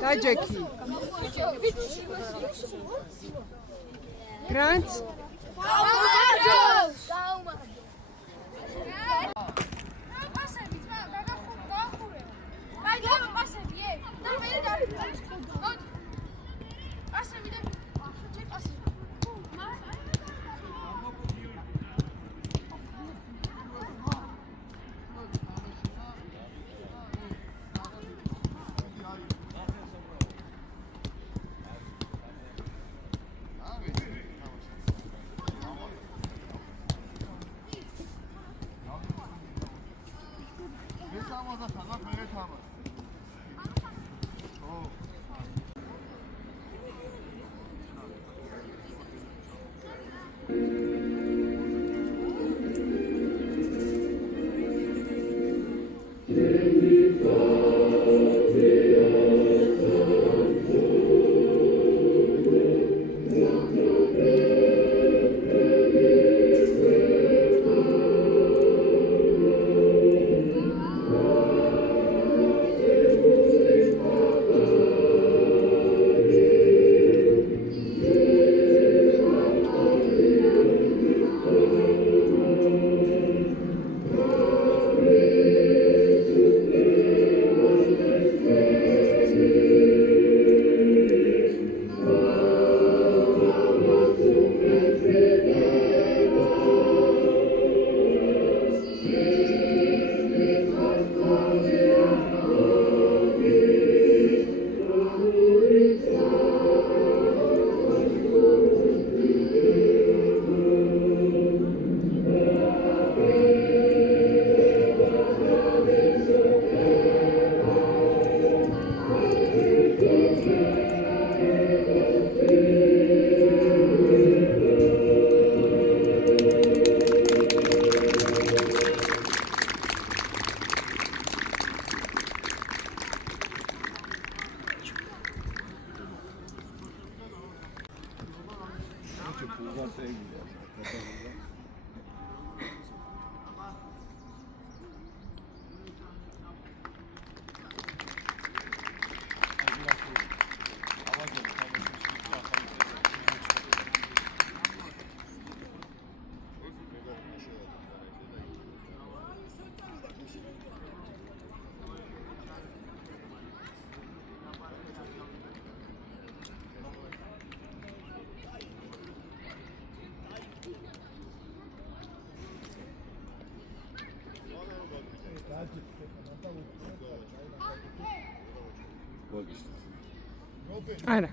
Tajeki. Grants. Ara.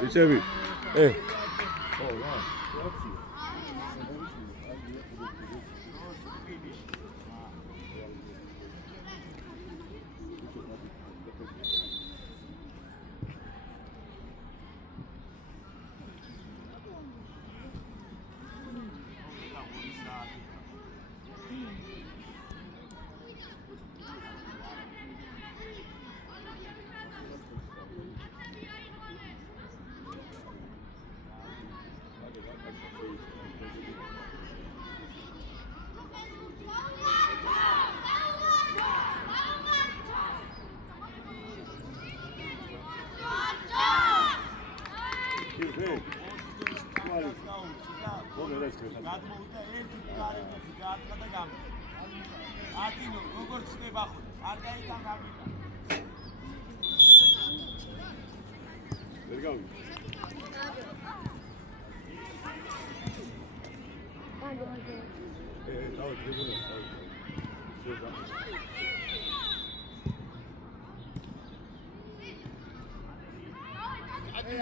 Bicevi. გადმოვიდა ერთი გარემოში გააწყდა და გამი. ატინო, როგორ ხდება ხო? არ გაიგან გამიდა. ვერ გავი. დავა ტრიბუნას.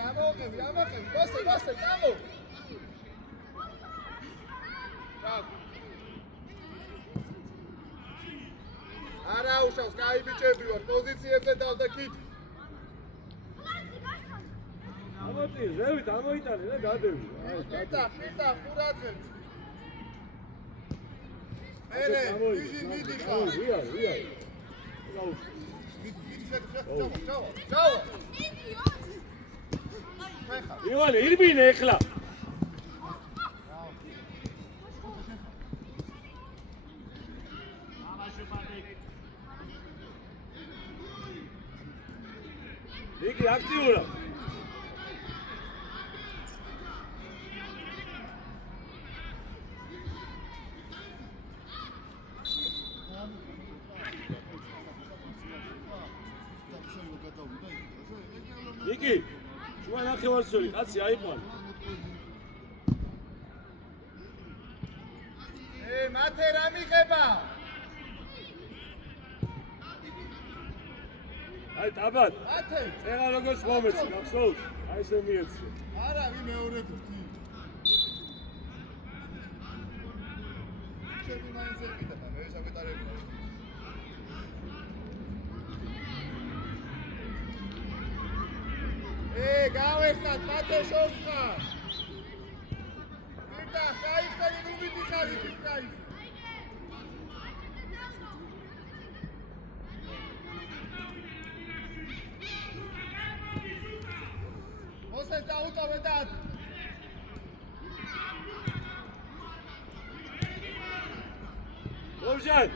ამოყევი, გასე, წამო. არა უშავს, კაი ბიჭები ვარ, პოზიციებზე დავდექით. ამოწი, ზევით ამოიტანე და გადევი. პირდა, ყურადღებ. მერე, მიდი ხარ. ვია. ჩავა. ივანე, ირბინე ეხლა. იგი აქტიურა. იგი შუა ნახევარწრიული კაცი აიყვანა. მათე რა მიღება? აი ტაბად. მათე. წერა როგორც მომეცი, გახსოვს? აი ესე მიეცი. არა, ვი მეორე გუთი. ჩემი მაინც ეკითხა, მე შევეტარებია. გავეხნათ, მათე შორსხა. პირდა, გაიხსენი ნუბიდი ხარ ის კაი. მოსეს დაუტოვე და რომჟან.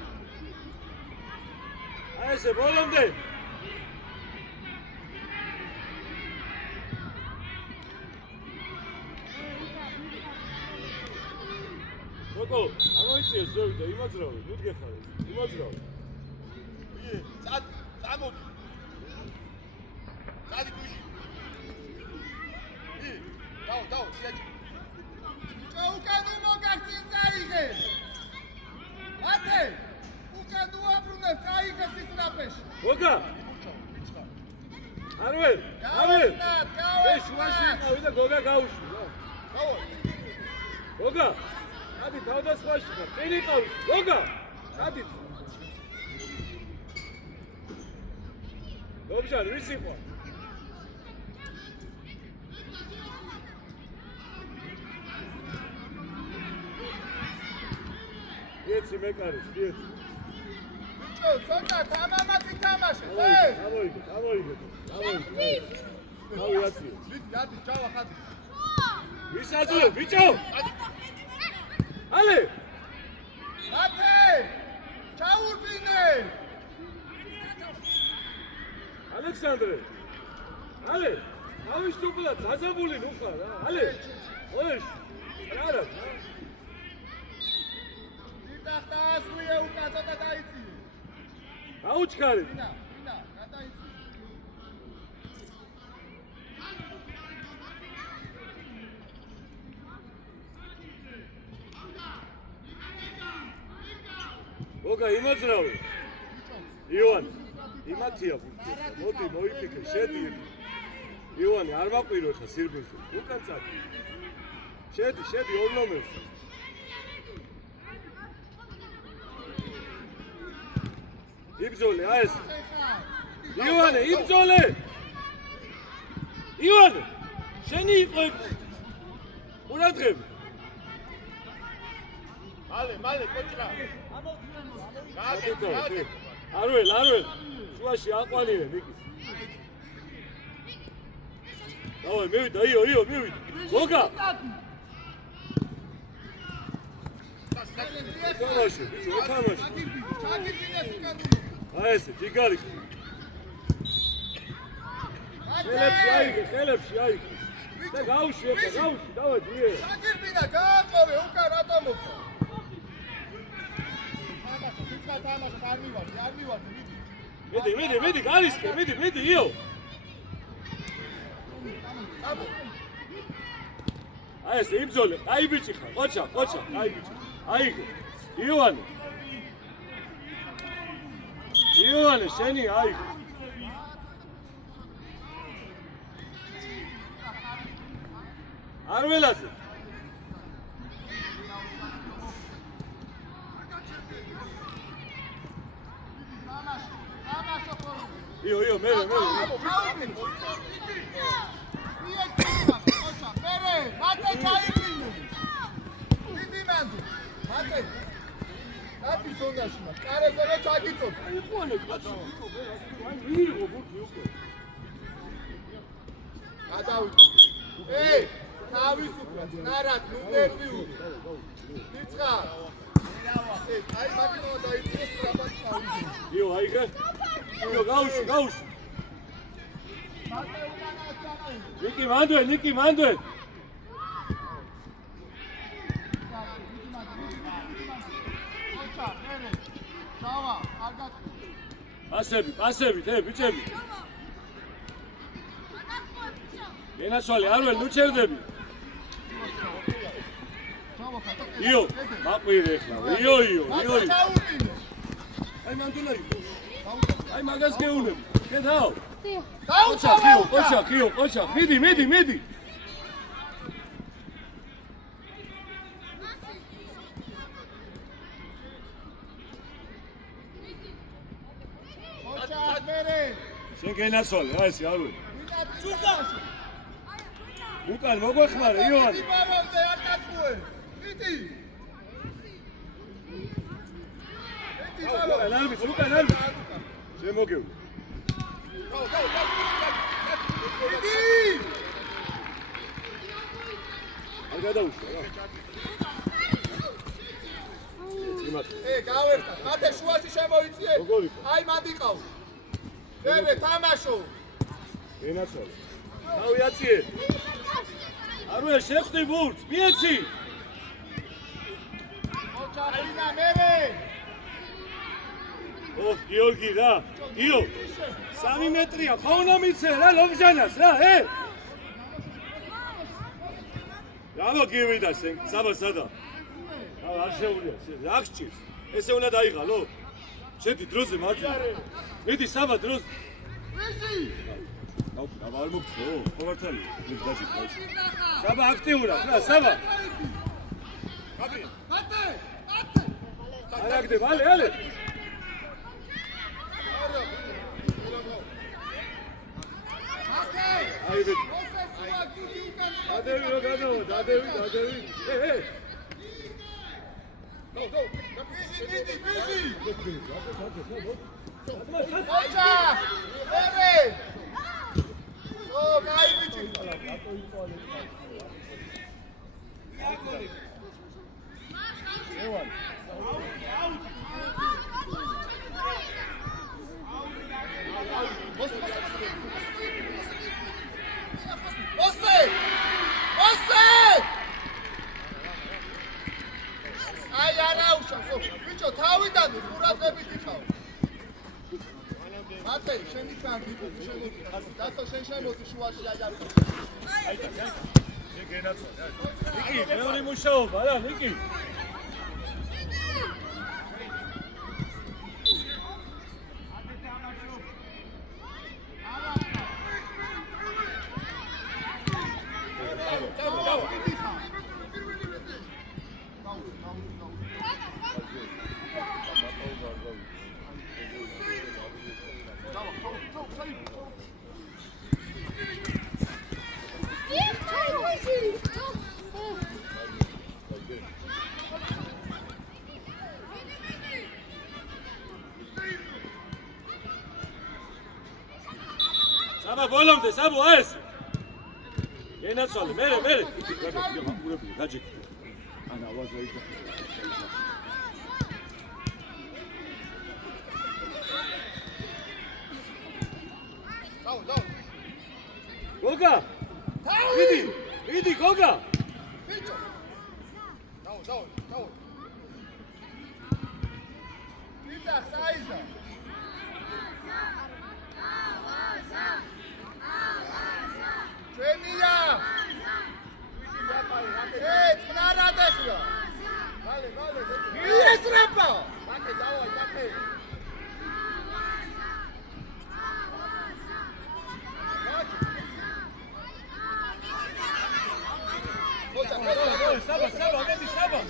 აი ესე ბოლომდე. ოკო, ამოიწიე ზევი და იმაძრავე, მუდგეხარ, იმაძრავე. წამოდი. წადი გუში. დაუ, შეჭი. უკან უმოგაქცენ წაიღე. ათე, უკან უაბრუნებ წაიღე სისწრაფეში. გოგა. არველ. ეს შუაში იყავი და გოგა გაუშვი, რა. გოგა. ადი თავდასხმაში ხარ, წინ იყავი. გოგა. ადი. რომჟან, ვის იყო? ეცი მეკარის, ეცი. ბიჭო, ცოტა თამამაკი თამაშე, ამოიგე. ავიაციო. დადი, ჩავა ხატი. ვის აძლევ, ბიჭო? ალე! ათე! ჩაურბინე! ალექსანდრე! ალე! ავიშტუყლა დაზაბული ნუ ხარ რა. ალე! ოეშ! რა არა? დახტასვიე უკაცო და დაიწი. აუჩქარი. ვინა, გადაიწი. გოგა იმაძრავე. ივანე, იმათია ფუნქცია. მოდი მოიფიქრე, შედი. ივანე არ მაყვირო ხა სირბილზე. უკან წადი. შედი, 2 ნომერში. იბზოლე, აი ეს. ივანე, იბზოლე. ივანე, შენი იყო. ყურადღები. მალე, კოჭრა. არველ, შუაში აყვანირე, ნიკი. დავай, მივიდა, იო, მივიდა. გოგა. თამაში, ბიჭო, თამაში. ჩაგირბინეს უკან. აი ესე, ჯიგარი. ხელებში აიღე. და გაუშვი, დავай, ძლიერ. ჩაგირბინა, გააყოვე, უკან რატო მოხდა? თამაში, არ მივარ, მიდი, გარისკე, მიდი, იო. აი ესე, იბზოლე, აი ბიჭი ხარ, ყოჩა, აი ბიჭი. აიღე. ივანე, შენი აიღე. არველაძე. იო, მე. ჩაუბინე. უნდა შინა. კარებზე რა ჩაგიწოთ. იყვანე კაცო. აი მიიღო ბურთი უკვე. გადავიდო. თავისუფლად, ნარად, ნუ ნერვიული. მიწხარ. აი მაგინო დაიწყოს ტრაბაკი თავისი. იო, აიღე. იო, გაუშვი. ნიკი მანდვე. პასები, ბიჭები. ენასვალი, არ ვერ, ნუ ჩერდები. იო, მაყვირე ხლა. იო. აი მანდულა იყო. აი მაგას გეუნები. კეთაო. ყოჩა. მიდი. შენ გენასვალი, აი ესე არ ვერ. უკან მოგვეხმარე, იოანე. უკან არ შემოგევლო. არ გადაუშვა რა. გავერთა, მათე შუაში შემოიწიე. აი მანდიყავ. მერე თამაშო. ენაცვალე. თავი აციე. არ ვერ შეხვდი ბურთს, მიეცი. ოჩარინა მერე. გიორგი რა. გიო. 3 მეტრია, ხო უნდა მიცე რა ლობჟანას რა, რა მოგივიდა შენ, საბა. არ შეუძლია, რა გჭირს? ესე უნდა დაიღალო? შედი დროზე მარჯვენა. მიდი საბა დროზე. არ მოგწო, ყოველთელი მიგდაჭი ხოჭი. საბა აქტიურად რა, საბა. მათე. არაგდე, ale. აი ვიდ. დადევი. მიდი. ოჩა! ევე! კაი ბიჭი. აი არა უშავ, ბიჭო, თავიდან ყურადღებით იქაო. მათე, შენი კანგი, შემოდი. დათო შენ შემოდი შუაში აი არ. შენ გენაცვალე. ნიკი, მეორე მუშაობა რა, ნიკი. საბა ბოლომდე, საბო ეს. ენაცვალე, მერე. გაჯექი. ანა ვაზა იქა. გოგა! მიდი, გოგა! ბიჭო. დაო. მიდა საიზა. ჩვენია. წნარად ახლა. მალე. მიესრება. მაკე დავაი, მაკე. საბა.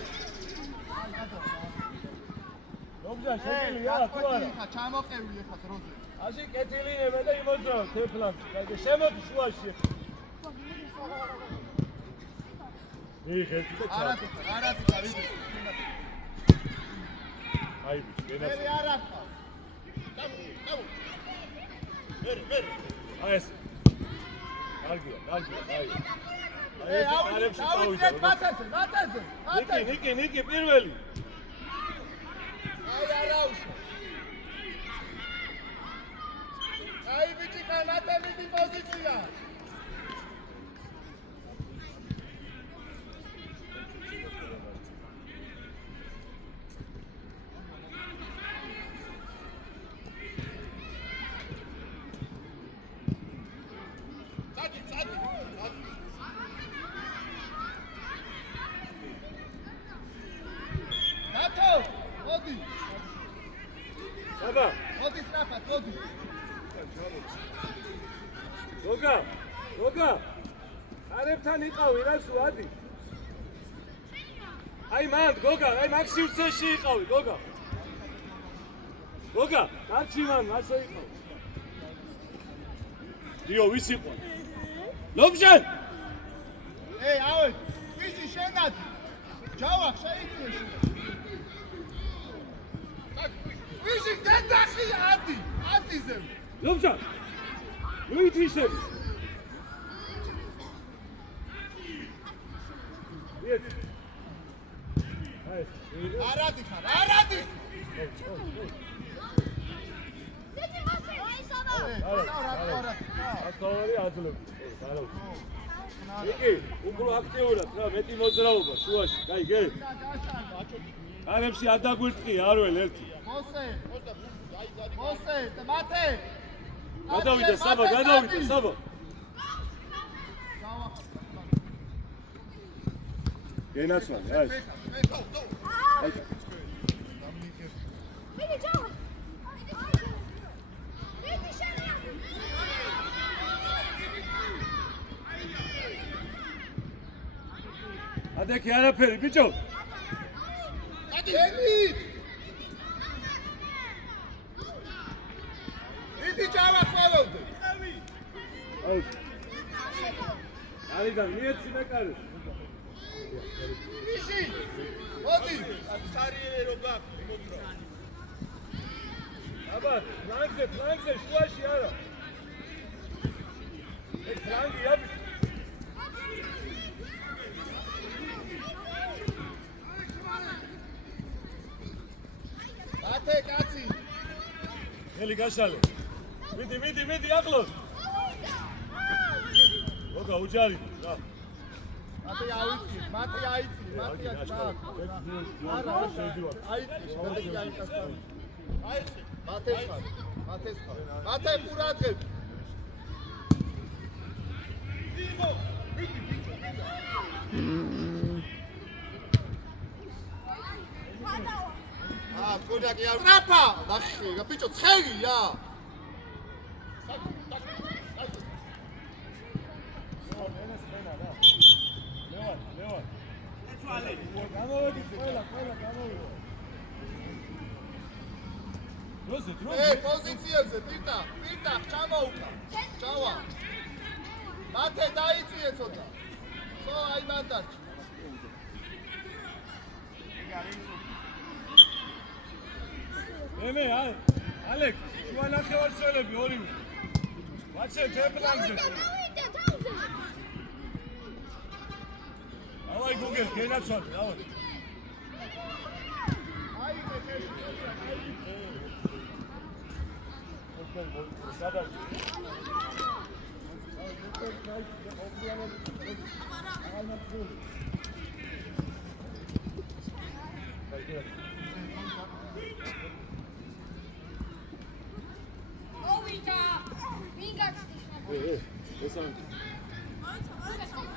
ლობჟან შეგვიძლია თუ არა? ჩამოყევი ახლა დროზე. ასე კეთილი ნება და იმოძრავ თეფლამს. აი შემოდი შუაში. მიიღეთ და არა ვიდე. აი, გენას. მე არ ახავ. დავუ. აი ეს. კარგია, აი. დავიწყეთ მათაზე. ნიკი პირველი. აი არაუშო. აი ბიჭი მათე მიდი პოზიცია. გოგა არებთან იყავი რა სულ ადი აი მანდ გოგა აი მაქსიმუმში იყავი გოგა დარჩი მან მასო იყავ დიო ვის იყო ლობჟან ავე ვისი შენად ჯავახ შეიწიე ვისი დადახი ატიზე ლობჟან მოითვისები არადი დიდი მასე ესავა ასთავარი აძლევს იგი უფრო აქტიურად რა მეტი მოძრაობა შუაში გაიგე კარებში არ დაგვირტყი არველ ერთი მოსე მათე გადავიდა საბა გენაცვალი აი მიდი ჯო მიდი შენია ადექი არაფერი ბიჭო მიდი ჯავა ხოლმე აი არიდან მიეცი მეკარე ისი მოდი სარიერო გაფ მოძრა აბა ფლანგზე შუაში არა ეს ფლანგი აბი ათე კაცი ელი გაშალე მიდი ახლოს გოგა უჯარი რა მათე აიცი მათე პურადღებ კოდაკი არ ტრაფა ნახე რა ბიჭო ცხელია გამოვედი ყველა გამოვიდა დროზე პოზიციებზე პირტა ჩამოუკა ჩავა მათე დაიწიე ცოტა ხო აი მანდარჩ მე ალეკ შუა ნახევარსველები ორივე ვაჩე თეპლანზე ავაი გუგელ გენაცვალე დავაი აი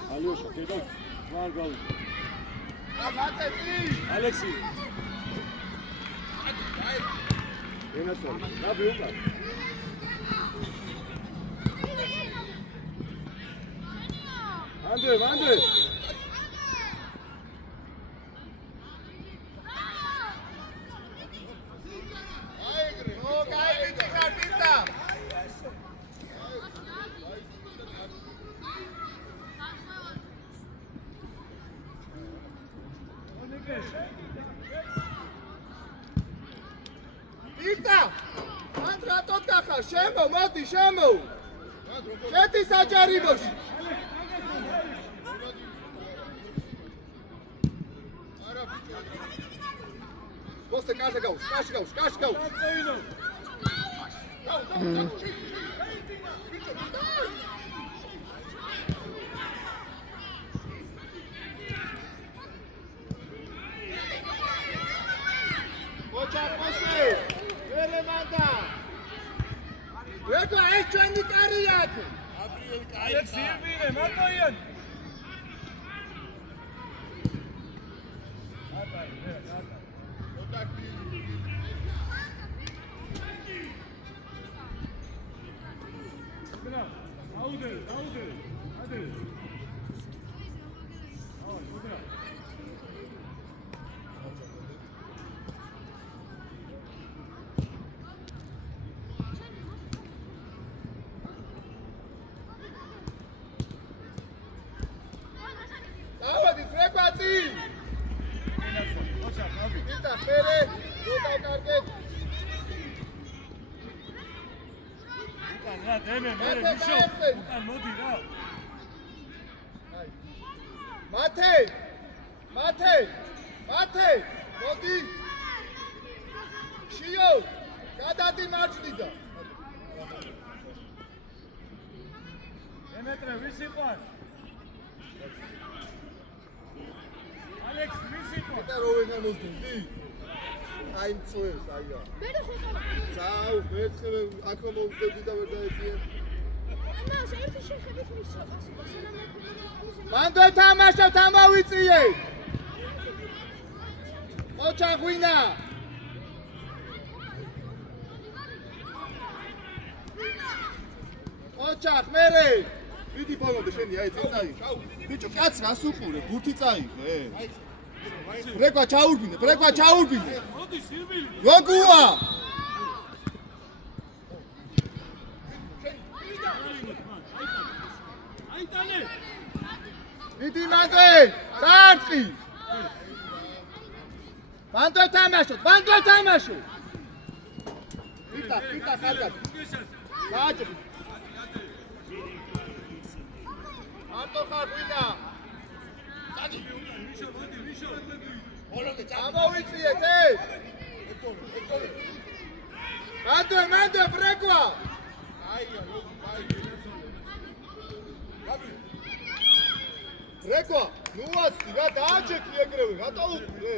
Алёша, ты как? Маргал. Алексей. Генацвали. Да, бьёка. Андрей. ხარ, შემო, მოდი, შემო. შედი საჯარიმოში. Você caixa gaúcho, caixa gaúcho, caixa gaúcho. Poxa, você. Ele manda. Pega este ano de cariato. Alex, Silvine, mata Ian. Давай, треквати! Ita, pere, total target. რა დემე მე მიშო უკან მოდი რა მათე მოდი შიო გადადი მარჯვნიდან დემეტრე ვისი ყარ ალექს ვისი ყარ და რო ვეღარ მოსდები აი მწვევს აია მე რო ხო ზაუ მეთხე აქ მომდები და ვერ დაეწიე ანა საერთო შეხებით მისვა მანდ თამაშობ თამავიწიე ოჩა ღვინა ოჩა მერე ვიდი ბოლომდე შენი აი წიწაი ბიჭო კაც რას უყურე ბურთი წაიღე ბრეკვა ჩაურბინე მოდი სილვილი როგორა აიტანე ვიდი მანდე დაარტყი მანდო თამაშო იტა ხარგად გააჭრი მანდო ხარგვინა მიშო მოდი მიშო ამოვიწიეთ მანდო ბრეკვა ბრეკვა ნუ აცი რა დააჭექი ეგრევე რატო უყურე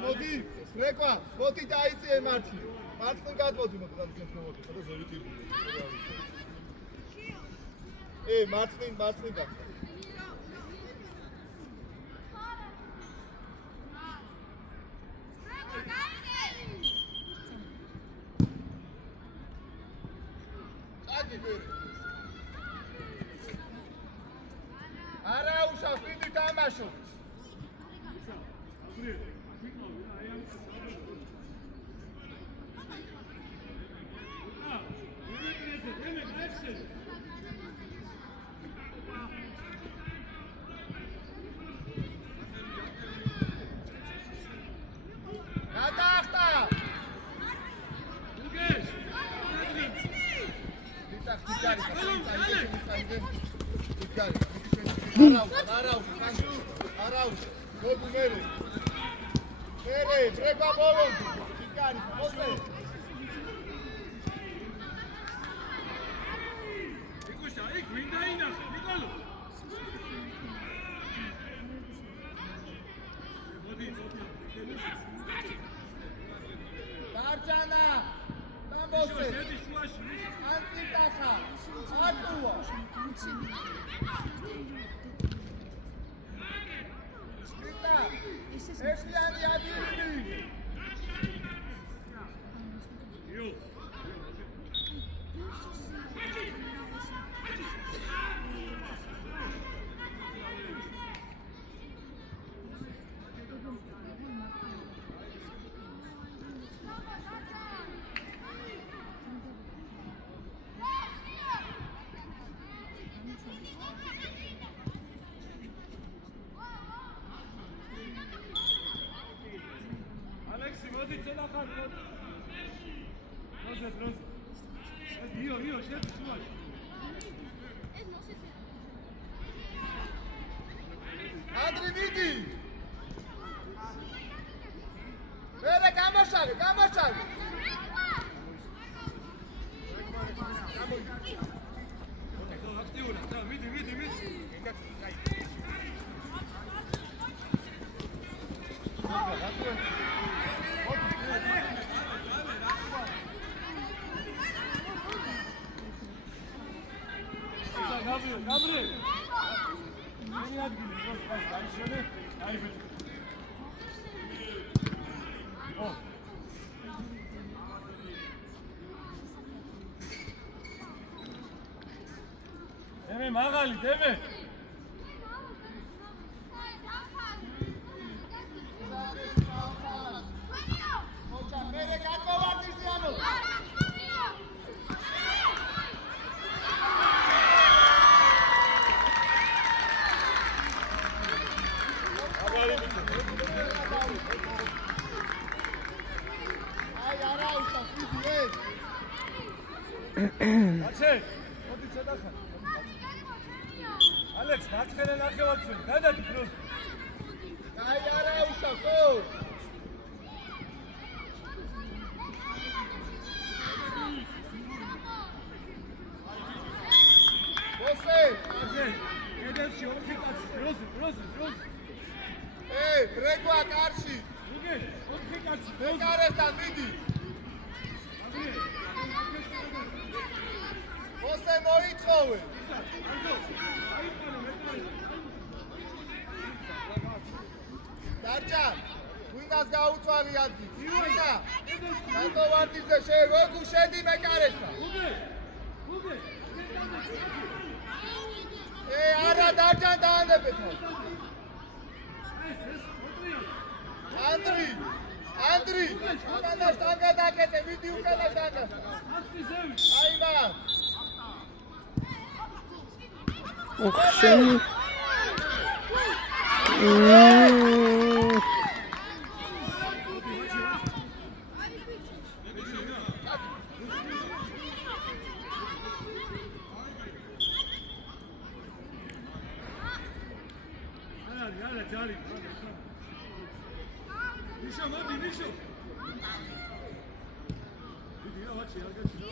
მოდი ბრეკვა მოდი დაიწიე მარცხნივ გადმოდი მოდი გამოსმოდი და ზევით იბი მარცხნივ გახდა არა უშავს ვიდი თამაშობს არაუშ მოდი მერე ბრეკვა ბოლომდე ჩიკარი მოსე იკუშა იქ მინდა ინახე ნიკოლო მოდი მარჯანა ბოსე ანტიტახა ატუა ერთიანი ადგილი Andri vidi! Vere gamoshale! Gabriel! Deme Magali, deme. Alex, națkele nakhevacun. Gadadi druz. Ai ara უშავს, ო! Bosე! Edevში 4 კაცი, დროზი. გრეკვა კარში. უგე, 4 კაცი. მეკარესთან მიდი. Bosე მოითხოვე. Darja, გვინდას გაუწვარი ადგილი. ვინა? რატო ვარდიზე როგორ შედი მეკარესთან? უგე. არა დარჯან დაანებეთ. Andri, უკანა შტანგა დაკეთე, მიდი უკანა შტანგა. აიმა. ოხშენი. Yalla, Charlie. Misho, Modi, Misho. Video, watch it, I'll get you.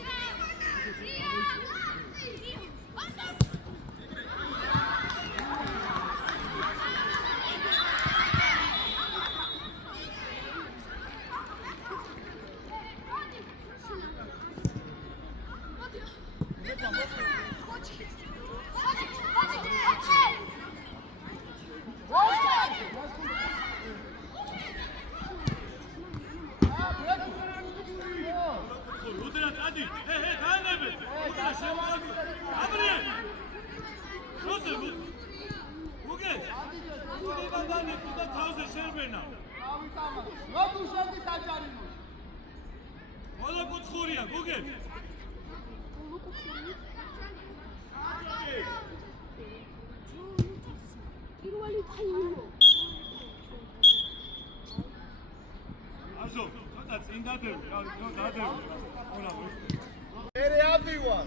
Ere avdiwa.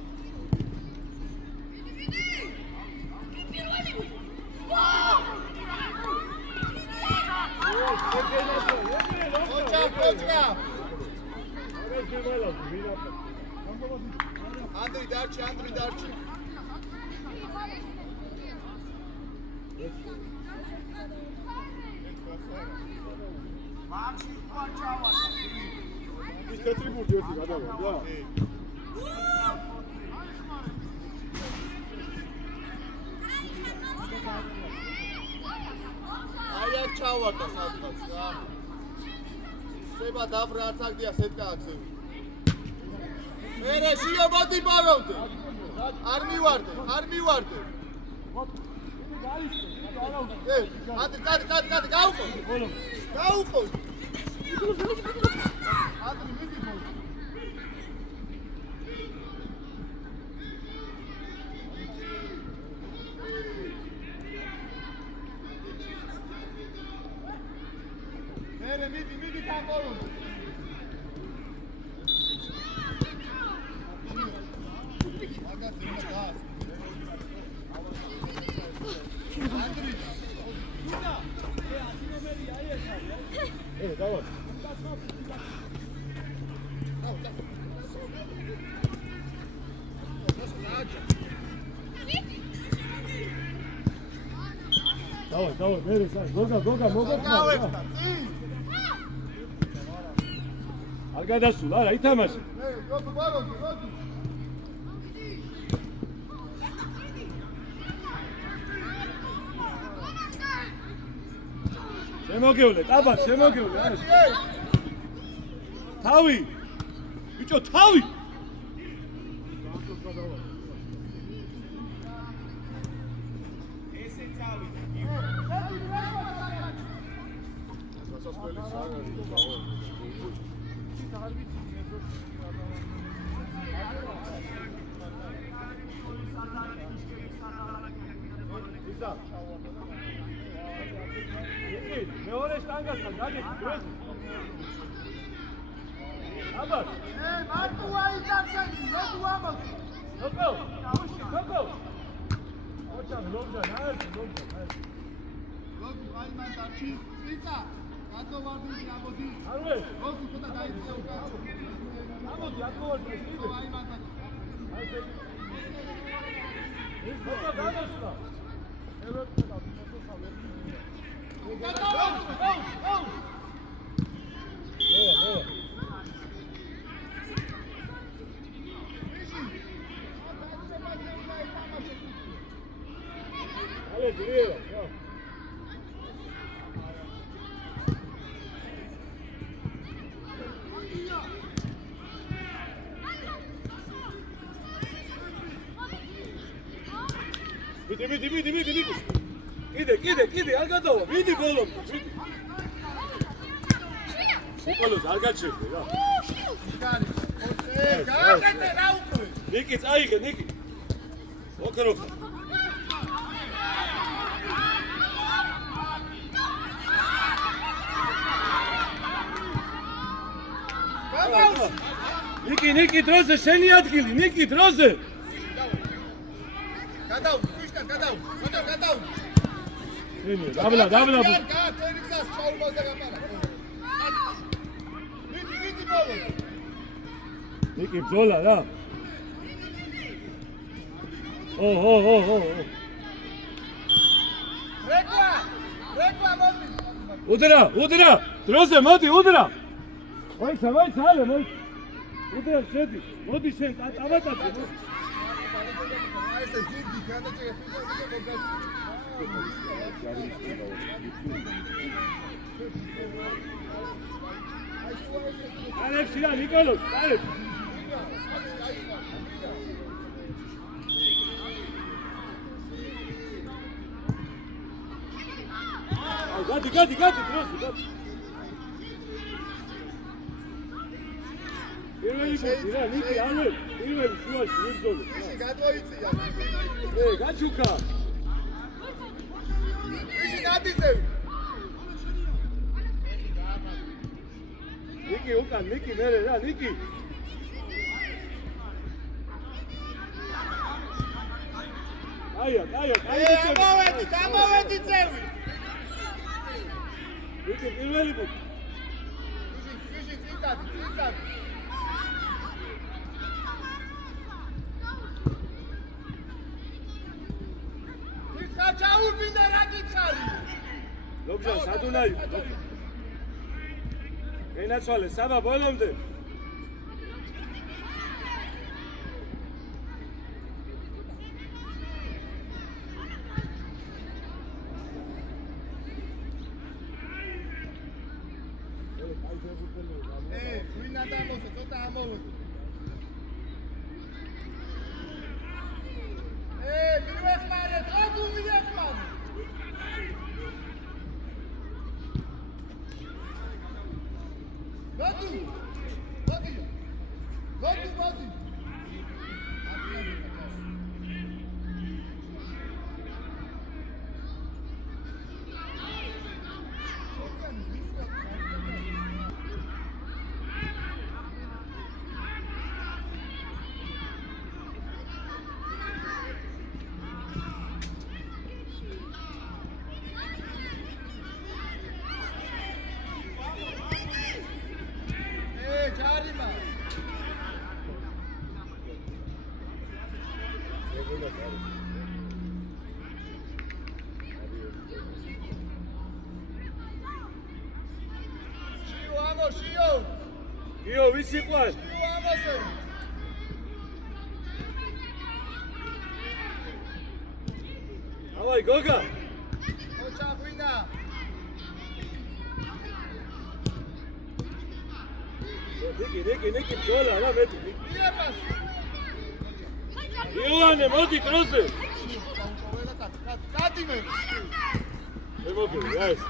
Kochka. Andri darchi. თეთრი ბურთი ერთი გადავა რა. აი აქ ჩავარდა სადღაც რა. შეიძლება დაბრა არც აგდია სეტკა აქსევი. მერე შიო მოდი ბავშვი. არ მივარდე. Άντρε, გაუყო. άντρε, მიდი მოდი. მერე მიდი გამოვიდე. Давай. Давай, бери, сай. Гога. არ გადასულ, არა, ითამაშე. შემოგევლე, ტაბა, შემოგევლე, არა. თავი. ბიჭო, თავი. ესე თავი. გასასვლელი საგარი. მეორე შტანგასთან გაგეთ. აბა. მარტო აიძახენ, მე თუ ამოდი. ნოკო. ოჩა, ლოგჯან, აერტი. ლოგი აიმან დარჩი, წიწა. გადოვარდი ამოდი. არვე. ლოგი ცოტა დაიწეო. ამოდი, აკოვარდი, იდე. აიმან და. აი ეს. ეს ხოთა გადასვლა. ევროპა და მოსახლე. კიდე, არ გადავა, მიდი ბოლომდე, მიდი. უყოლოს არ გაჩერდე რა. გააკეთე რა უკვე. ნიკი წაიღე, ნიკი. ოქრო. ნიკი დროზე შენი ადგილი, ნიკი დროზე. გადაუ. დაბლა. გააკეთეს ჩაუბაზე გამარა. მიდი ბოლო. ნიკი ბზოლა რა. ო. რეკვა მოდი. უდრა. დროზე მოდი, უდრა. ვაიცა, ალე მოდი. უდრა შედი. მოდი შენ ტაბატაბი. აი ეს ზიგი გადაჭერე ფიზიკა ალექსია ნიკოლოს, ალექს. გადი, დროსი, გადი. პირველი მოდი რა, ნიკი, ალე, პირველი შუაში, მიბრძოლე. ისი გადოიწია. გაჩუკა. ისი გადისევ. ნიკი უკან, ნიკი მერე რა, ნიკი. ამოვედი წევი. ნიკი პირველი მოდი. ისი წიწადი. ჩაურბინდა რა გითხარი? ლოგჯან, სადუნაი. ენაცვალე, საბა ბოლომდე. გვინა დამოსო, ცოტა ამოვიდე. მივეხმარე, თუ მივეხმარე. Მოდი. ჯარიმა. შიო. გიო, ვის იყვარ? შიო ამოსე. ავაი, გოგა. ოჩა გვინა. ნიკი, ბრძოლა რა მეტი. იებას. იოანე, მოდი კროზე. კატინე. მე მოგები, რა ეს?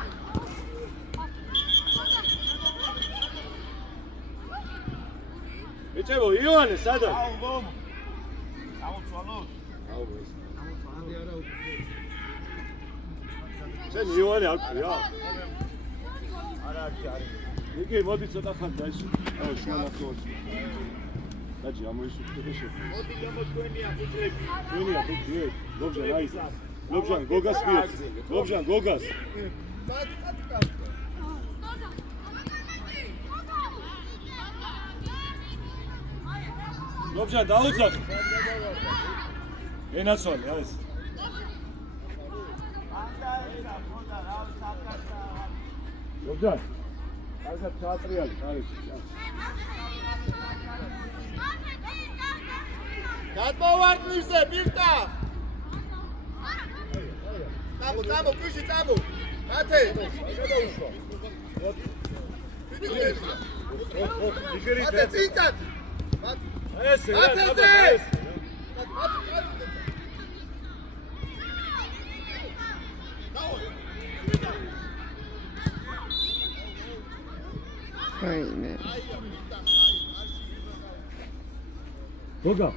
ბიჭებო, იოანე, სადა? აუცვალოთ. შენ იოანე არ ქვია? არა, არის. ნიკი, მოდი ცოტა ხარ დაიში. აუ, შუანახევარს. დაჭი, ამოისურვე შე. მოდი გამოჩვენია ფუტლები. ჩვენია ფუტლები. ლობჟან, აი. ლობჟან, გოგას მიერ. ლობჟან, გოგას. ლობჟან, დაუძახ. ენაცვალი, არის. ლობჟან. კარგად ჩაატრიალი, არის. გადმოვარდნიზე, ბირტა. წამო, ქვიში წამო. მათე. გადაუშვა. მათე წინწად. ესე, Aynen. გოგა.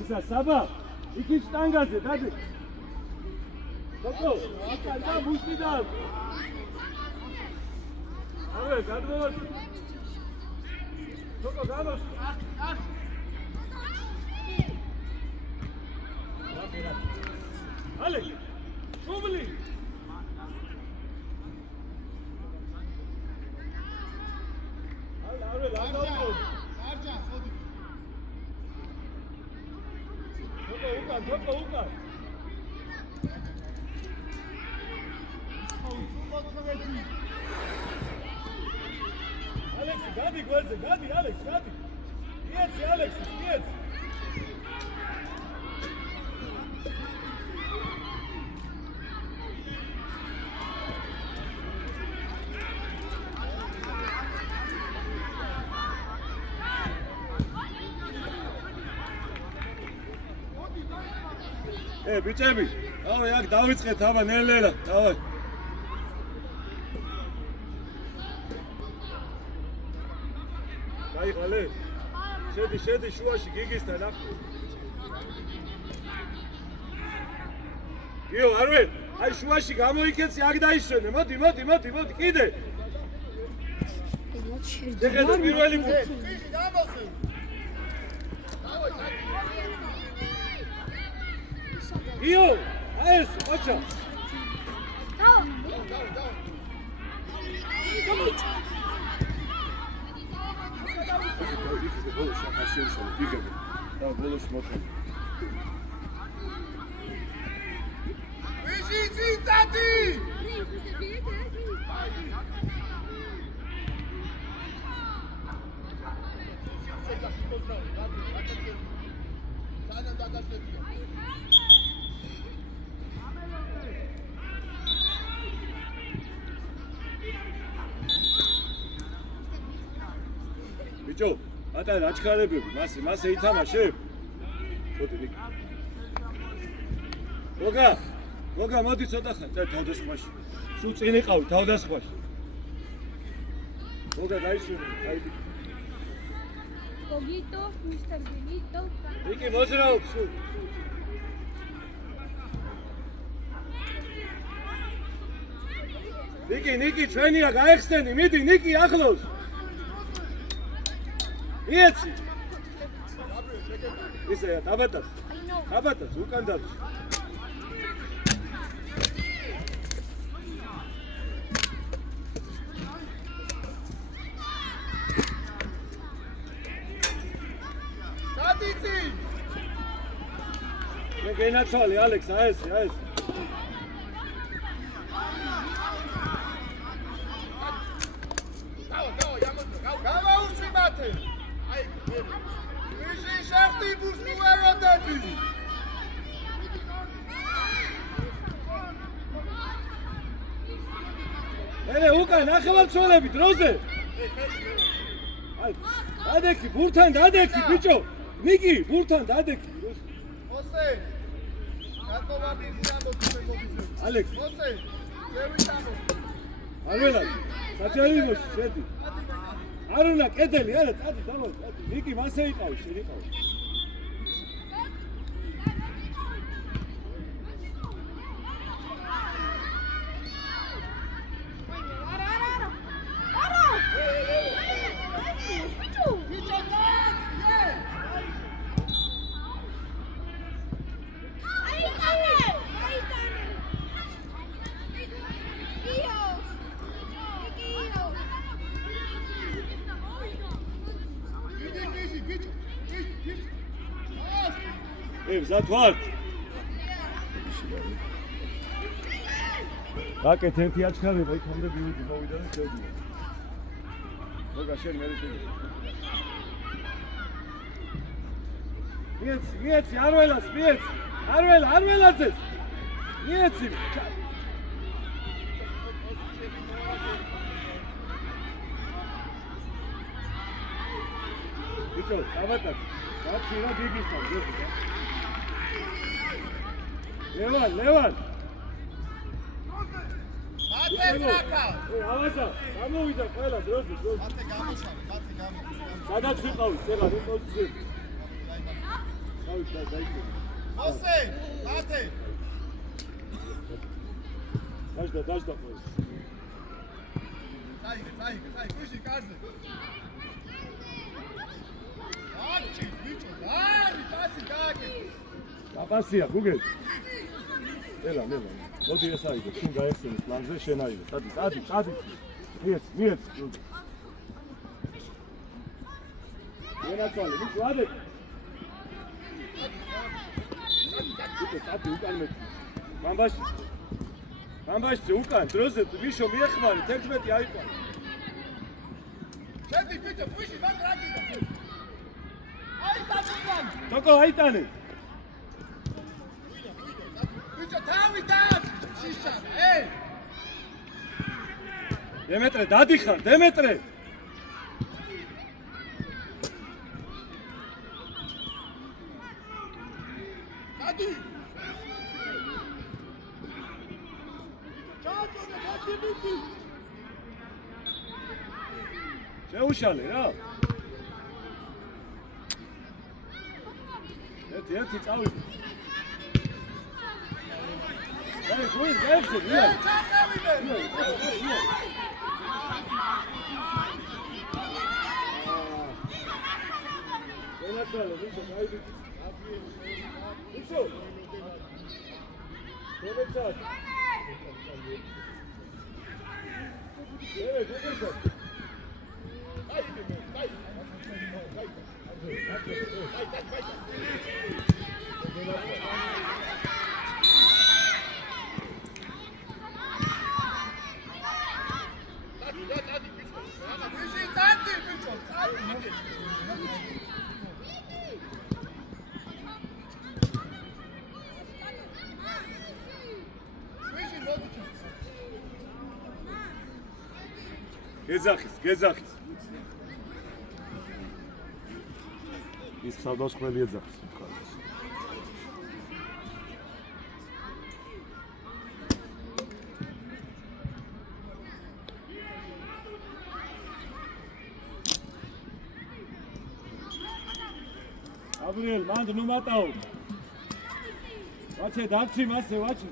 ისა საბა, იქ შტანგაზე, დადი. გოგო, აკა მუშტიდან. აბე, გადმოვარ. გოგო, გამოს. ალე. შუბლი. უკან. ალექსი, გადი გვერდზე, გადი, ალექსი, გადი. იეცი, ალექსი, იეცი. ბიჭები, დავაი აქ დავიწყეთ აბა ნელ-ნელა, დავაი. გაიღალე? შედი შუაში გიგისთან აქ. გიო, არ ვერ, აი შუაში გამოიქეცი, აქ დაისვენე, მოდი, კიდე. ეხლა პირველი ფუტი. გამოსე. გიო, აი ეს, ოჩა. ბიჭო, პატარა აჩქარებები, მასე ითამაშებ. მოდი ნიკი. გოგა, მოდი ცოტა ხან, თავდასხმაში. სულ წინ იყავი თავდასხმაში. გოგა დაიშვი, დაიდი. Gogito, Mr. Gogito. ნიკი მოძრაობ სულ. ნიკი, ჩვენია, გაეხსენი, მიდი, ნიკი, ახლოს. იეცი. ისეა, დაბატას, უკან დაბჭი. დადიცი! მე გენაცვალე, ალექს, ეს. გამაუჩი მათე! აი, ვიში შეხტი ბუსკუ ეროდები! ელე, უკან, ახალმცველები, დროზე! აი, დადექი, ბურთან დადექი, ბიჭო! ნიკი, ბურთან დადექი, დროზე! მოსე! რატომა მიზამოთ მე მოდიძე? ალექს, მოსე! შევიტანო! არველად, საჭიროებაში შედი. არუნა, კედელი, არა, წადი, დავალ, წადი. ნიკი, მასე იყავი, შენიყავი. მზად ვარ. გაკეთ ერთი აჩქარება, იქამდე მივიდი, მოვიდა და შევდივარ. მოგა შენ მე შევიდე. მიეცი, არველას, მიეცი. არველაძეს. მიეცი. ბიჭო, დავატაკ. გაჩვენა გიგისთან, გიგისა. ლევან. მათე ტრაკა! ავაზა, გამოვიდა ყველა დროზე. მათე გამოსავე. სადაც ვიყავი, წელა, მე პოზიციები. დაიწყე. მოსე! მათე! დაжда ყველა. წაიგე, გუში კარზე. აჩი, ბიჭო, არი, პასი გააკეთე. დაპასია, გუგელი. ელა, მოდი ეს აიგო, შენ გაეხსენე პლანზე, შენ აიგო. წადი. მიეც. ენაცვალე, მის ვადეთ. წადი უკან მე. ბამბაში უკან, დროზე ვიშო მიეხმარი, 11 აიყვან. შედი, ბიჭო, გუში, მაგ რაკიდა. აი, დაგუგან. თოკო აიტანე. ბიჭო, დავიდა! შიშა, დემეტრე, დადიხარ, დემეტრე. დადი! ჩააწოდე, შეუშალე რა. ერთი წავიდე. აი, გუინ გაიხსენ, ვია. ენაცვალე, ვიშო, გაიდი. ვიშო. გოგეცად. გოგეცად. გეძახის. ის ხსავდავს ხმელი ეძახს. Gabriel, mand nu matao. Vache darchi masse vache.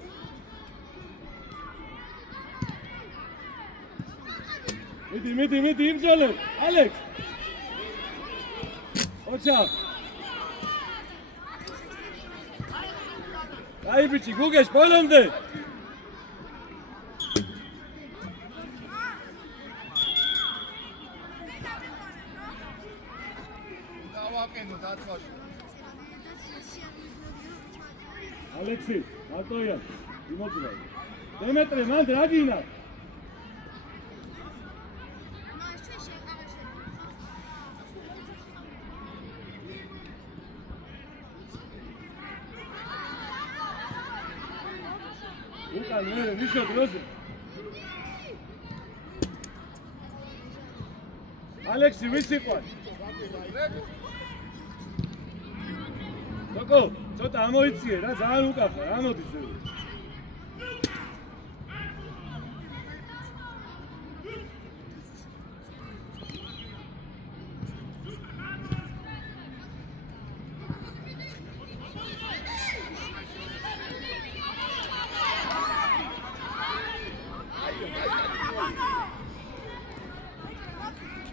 Midi imjale. Alex. Ocha. Dai bichi gugesh bolonde. დავაკენო დაცვაში. Alexi, Matoya, Dimotra. Demetre, mand Ragina. Luka, Misho, Droze. Alexi, Visipan. Loko, ცოტა ამოიციე რა, ძალიან უკაფა, ამოდის ზევი.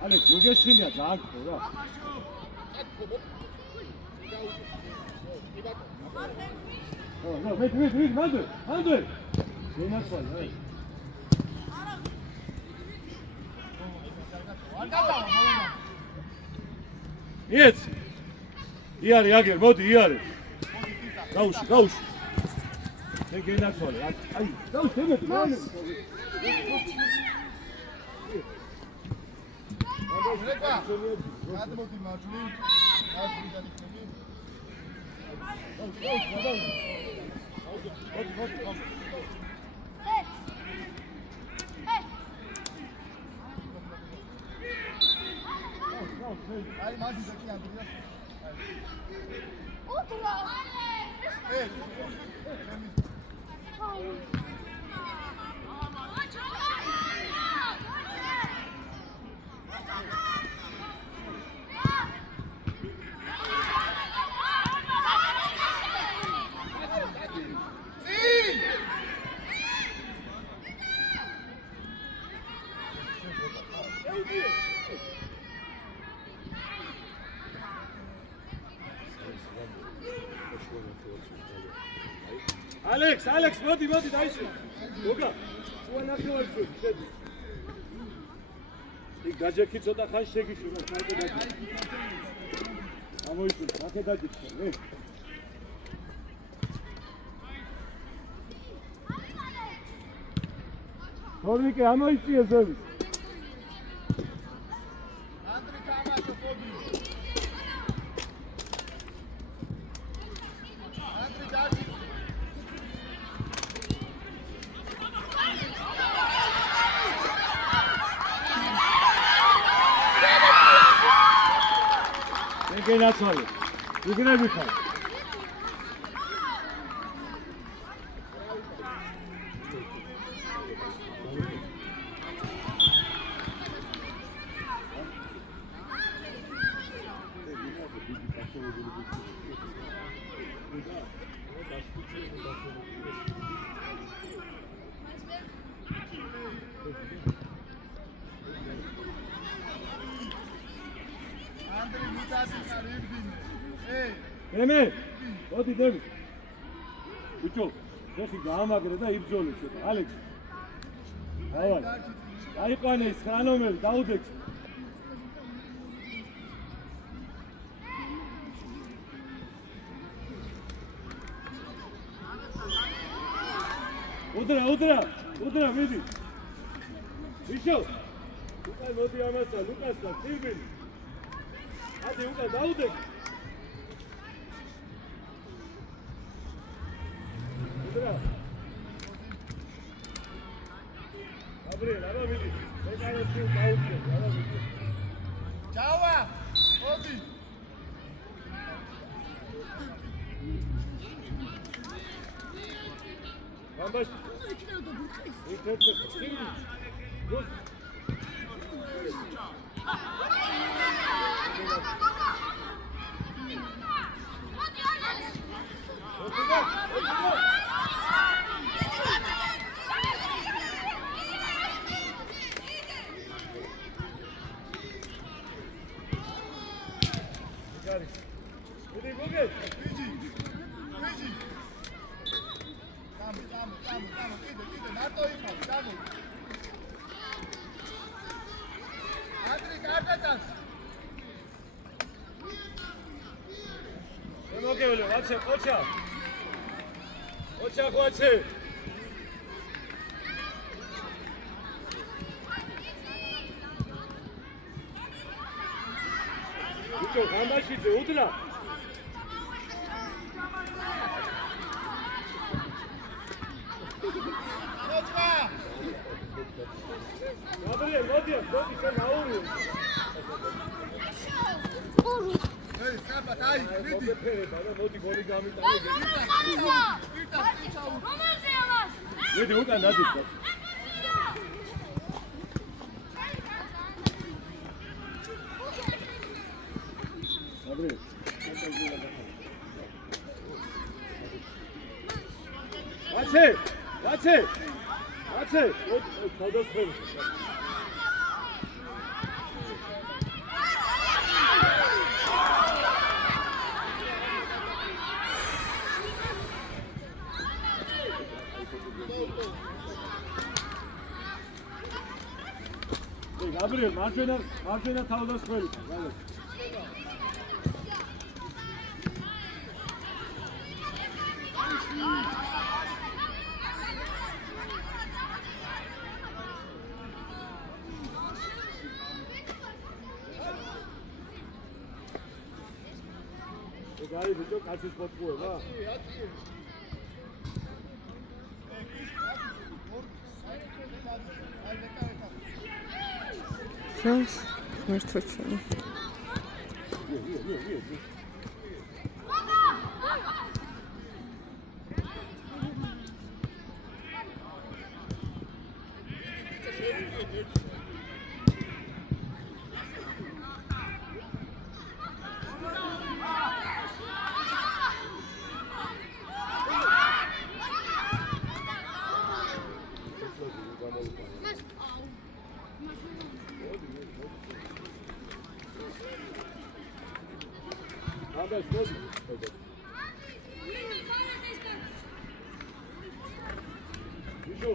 ალექს, მოგეშინია ძალიან ხო რა. No, wait, Mando. Senasol, Yes. Iare, Ager, modi, Iare. Gaush. Senasol. Ai, Gaush, Demetri. გადმოდი მარჯვნივ. აი მაგი ზაკი ანდრია. უთრა. Alex, modi, დაიშვა. მოგა. უანახევარში შედი. იქ გაჯექი ცოტა ხანს შეგიშურა, საერთოდ დაჯექი. ამოიწურე, აქე დაჯექი, მე. თორნიკე ამოიწიე ზევი. ანდრი თამაშო პოდი. ანდრი დაჭი. გენაცვალე. უგრები ხარ. ანდრი მიტასი კარიბდინ. ემე, მოდი დები. ბიჭო, ხეხი გაამაგრე და იბრძოლე ცოტა. ალექს. ავა. აიყვანე ის ხანომერი, დაუდექ. უდრა, მიდი. ბიჭო, უკან მოდი ამასა, ლუკასა, სილვინი. ადი უკან დაუდექ. Gabriel, ara მიდი. მე კარეს დაუდგე, არა მიდი. ჯავა, მოდი. გამბაში. მოგევლე, ვაჩე, ყოჩა. ყოჩა, ყოჩე. ბიჭო, გამაშიძე, უდრა. მოჭრა გაბრიელ, მოდი, შენ აურო. ეი, საბათ, აი, მიდი. მოდი, გოლი გამიტანე. რომელზეა მას? მიდი, უკან დადის. გაბრიელ. ვაჩე, ვაჩე. ვაჩე, თავდასხმელი. გაბრიელ, მარჯვენა თავდასხმელი. გაი ბიჭო, კაცის პოტყუება. Раз, მართლაცაა. Აბა, მოდი. ბიჭო